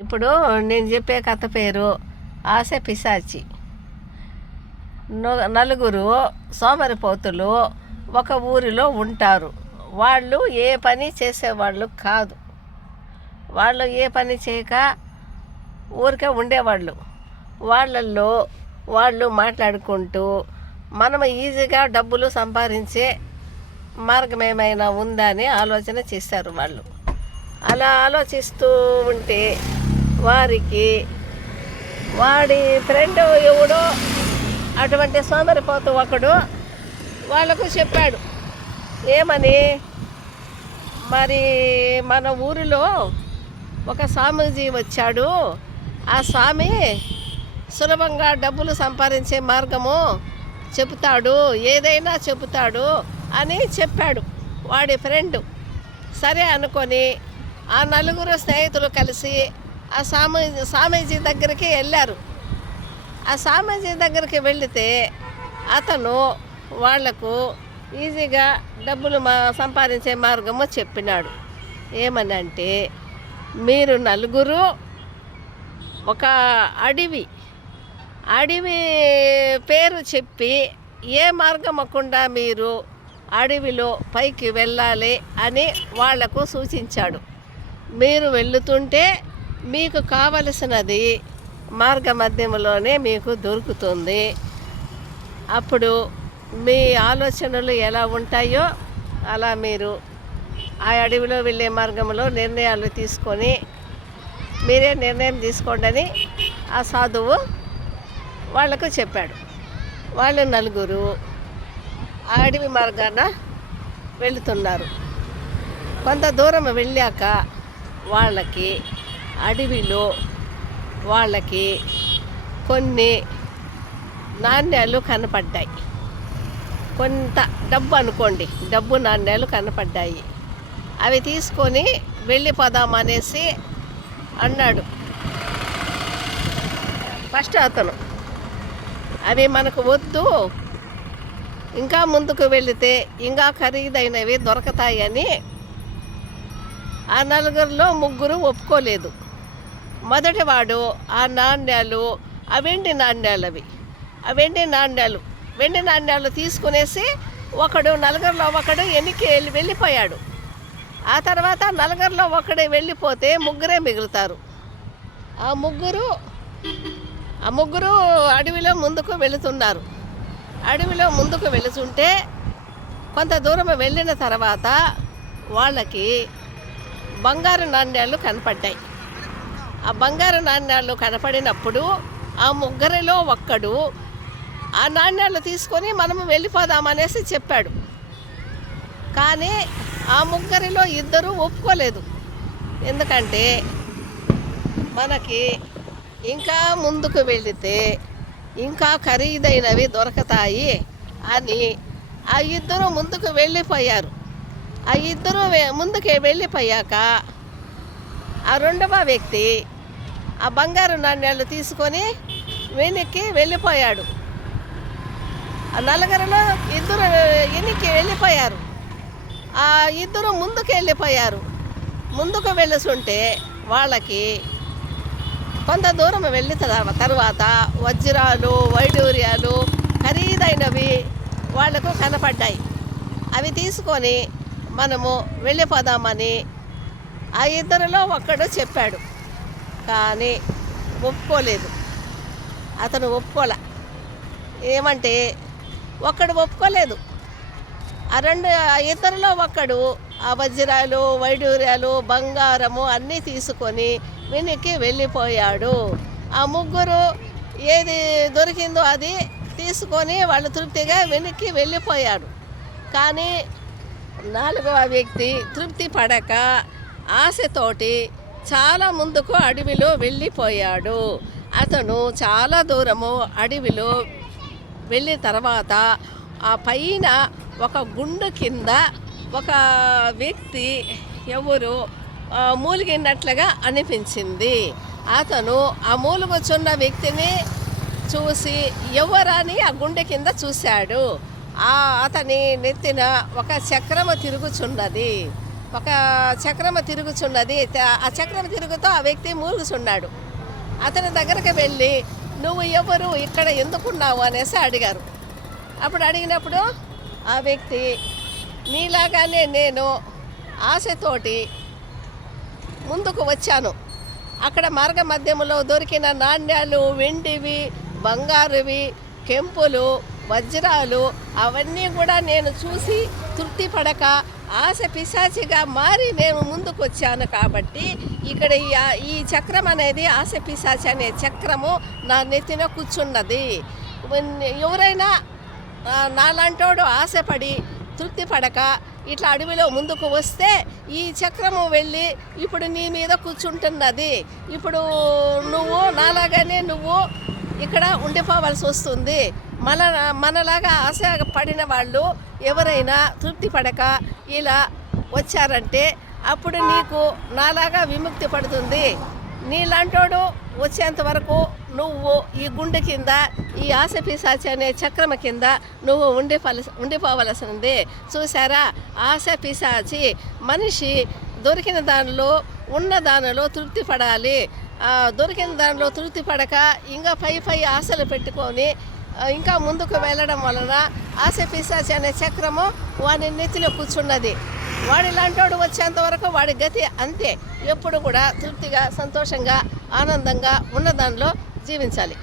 ఇప్పుడు నేను చెప్పే కథ పేరు ఆశ పిశాచి. నలుగురు సోమరిపోతులు ఒక ఊరిలో ఉంటారు. వాళ్ళు ఏ పని చేసేవాళ్ళు కాదు. వాళ్ళు ఏ పని చేయక ఊరికే ఉండేవాళ్ళు. వాళ్ళల్లో వాళ్ళు మాట్లాడుకుంటూ మనం ఈజీగా డబ్బులు సంపాదించే మార్గం ఏమైనా ఉందా అని ఆలోచన చేశారు వాళ్ళు. అలా ఆలోచిస్తూ ఉంటే వారికి వాడి ఫ్రెండ్ ఎవడో అటువంటి సోమరిపోతు ఒకడు వాళ్ళకు చెప్పాడు. ఏమని, మరి మన ఊరిలో ఒక స్వామీజీ వచ్చాడు, ఆ స్వామి సులభంగా డబ్బులు సంపాదించే మార్గము చెబుతాడు, ఏదైనా చెబుతాడు అని చెప్పాడు వాడి ఫ్రెండ్. సరే అనుకొని ఆ నలుగురు స్నేహితులు కలిసి ఆ స్వామీజీ దగ్గరికి వెళ్ళారు. ఆ స్వామీజీ దగ్గరికి వెళితే అతను వాళ్లకు ఈజీగా డబ్బులు సంపాదించే మార్గము చెప్పినాడు. ఏమనంటే, మీరు నలుగురు ఒక అడవి పేరు చెప్పి ఏ మార్గం అకుండా మీరు అడవిలో పైకి వెళ్ళాలి అని వాళ్లకు సూచించాడు. మీరు వెళుతుంటే మీకు కావలసినది మార్గ మధ్యలోనే మీకు దొరుకుతుంది. అప్పుడు మీ ఆలోచనలు ఎలా ఉంటాయో అలా మీరు ఆ అడవిలో వెళ్ళే మార్గంలో నిర్ణయాలు తీసుకొని మీరే నిర్ణయం తీసుకోండి అని ఆ సాధువు వాళ్లకు చెప్పాడు. వాళ్ళు నలుగురు ఆ అడవి మార్గాన వెళుతున్నారు. కొంత దూరం వెళ్ళాక వాళ్ళకి అడవిలో కొన్ని నాణ్యాలు కనపడ్డాయి. కొంత డబ్బు అనుకోండి, డబ్బు నాణ్యాలు కనపడ్డాయి. అవి తీసుకొని వెళ్ళిపోదామనేసి అన్నాడు ఫస్ట్ అతను. అవి మనకు వద్దు, ఇంకా ముందుకు వెళితే ఇంకా ఖరీదైనవి దొరకతాయని ఆ నలుగురిలో ముగ్గురు ఒప్పుకోలేదు. మొదటివాడు ఆ నాణ్యాలు, ఆ వెండి నాణ్యాలు తీసుకునేసి నలుగురిలో ఒకడు ఎన్నికి వెళ్ళిపోయాడు. ఆ తర్వాత నలుగురిలో ఒకడే వెళ్ళిపోతే ముగ్గురే మిగులుతారు. ఆ ముగ్గురు అడవిలో ముందుకు వెళుతున్నారు. అడవిలో ముందుకు వెళుతుంటే కొంత దూరం వెళ్ళిన తర్వాత వాళ్ళకి బంగారు నాణ్యాలు కనపడ్డాయి. ఆ బంగారు నాణ్యాలు కనపడినప్పుడు ఆ ముగ్గురిలో ఒక్కడు ఆ నాణ్యాలు తీసుకొని మనము వెళ్ళిపోదామనేసి చెప్పాడు. కానీ ఆ ముగ్గురిలో ఇద్దరు ఒప్పుకోలేదు. ఎందుకంటే మనకి ఇంకా ముందుకు వెళితే ఇంకా ఖరీదైనవి దొరకతాయి అని ఆ ఇద్దరు ముందుకు వెళ్ళిపోయారు. ఆ ఇద్దరు ముందుకు వెళ్ళిపోయాక ఆ రెండవ వ్యక్తి ఆ బంగారు నాణ్యాలు తీసుకొని వెనక్కి వెళ్ళిపోయాడు. ఆ నలుగురిలో ఇద్దరు వెనక్కి వెళ్ళిపోయారు. ఆ ఇద్దరు ముందుకు వెళ్ళిపోయారు. ముందుకు వెళ్ళుంటే వాళ్ళకి కొంత దూరం వెళ్ళిన తర్వాత వజ్రాలు, వైడూర్యాలు ఖరీదైనవి వాళ్లకు కనపడ్డాయి. అవి తీసుకొని మనము వెళ్ళిపోదామని ఆ ఇద్దరిలో ఒక్కడు చెప్పాడు. కానీ ఒప్పుకోలేదు. అతను ఒప్పుకోలే. ఏమంటే ఒక్కడు ఒప్పుకోలేదు. ఆ ఇద్దరిలో ఒక్కడు ఆ వజ్రాలు, వైడూర్యాలు, బంగారము అన్నీ తీసుకొని వెనక్కి వెళ్ళిపోయాడు. ఆ ముగ్గురు ఏది దొరికిందో అది తీసుకొని వాళ్ళు తృప్తిగా వెనక్కి వెళ్ళిపోయాడు. కానీ నాలుగవ వ్యక్తి తృప్తి పడక ఆశతోటి చాలా ముందుకు అడవిలో వెళ్ళిపోయాడు. అతను చాలా దూరము అడవిలో వెళ్ళిన తర్వాత ఆ పైన ఒక గుండు కింద ఒక వ్యక్తి ఎవరు మూలిగినట్లుగా అనిపించింది. అతను ఆ మూలుగుచున్న వ్యక్తిని చూసి ఎవరని ఆ గుండె కింద చూశాడు. అతని నెత్తిన ఒక చక్రము తిరుగుచున్నది. ఒక చక్రము తిరుగుచున్నది. ఆ చక్రం తిరుగుతూ ఆ వ్యక్తి మూలుగుచున్నాడు. అతని దగ్గరికి వెళ్ళి నువ్వు ఎవరు, ఇక్కడ ఎందుకున్నావు అనేసి అడిగారు. అప్పుడు అడిగినప్పుడు ఆ వ్యక్తి నీలాగానే నేను ఆశతోటి ముందుకు వచ్చాను. అక్కడ మార్గ మధ్యములో దొరికిన నాణ్యాలు, వెండివి, బంగారువి, కెంపులు, వజ్రాలు అవన్నీ కూడా నేను చూసి తృప్తి పడక ఆశ పిశాచిగా మారి నేను ముందుకు వచ్చాను. కాబట్టి ఇక్కడ ఈ చక్రం అనేది ఆశ పిశాచి అనే చక్రము నా నెత్తిన కూర్చున్నది. ఎవరైనా నాలాంటోడు ఆశపడి తృప్తి పడక ఇట్లా అడవిలో ముందుకు వస్తే ఈ చక్రము వెళ్ళి ఇప్పుడు నీ మీద కూర్చుంటున్నది. ఇప్పుడు నువ్వు నాలాగానే నువ్వు ఇక్కడ ఉండిపోవాల్సి వస్తుంది. మనలాగా ఆశ పడిన వాళ్ళు ఎవరైనా తృప్తి పడక ఇలా వచ్చారంటే అప్పుడు నీకు నాలాగా విముక్తి పడుతుంది. నీలాంటోడు వచ్చేంత వరకు నువ్వు ఈ గుండె కింద ఈ ఆశ పిశాచి అనే చక్రమ కింద నువ్వు ఉండిపోవలసింది. చూసారా, ఆశ పిశాచి మనిషి దొరికిన దానిలో ఉన్న దానిలో తృప్తి పడాలి. దొరికిన దానిలో తృప్తి పడక ఇంకా పై ఆశలు పెట్టుకొని ఇంకా ముందుకు వెళ్ళడం వలన ఆశ పిశాచి అనే చక్రము వాని నెత్తిలో కూర్చున్నది. వాడి లాంటోడు వచ్చేంత వరకు వాడి గతి అంతే. ఎప్పుడు కూడా తృప్తిగా, సంతోషంగా, ఆనందంగా ఉన్న దానిలో జీవించాలి.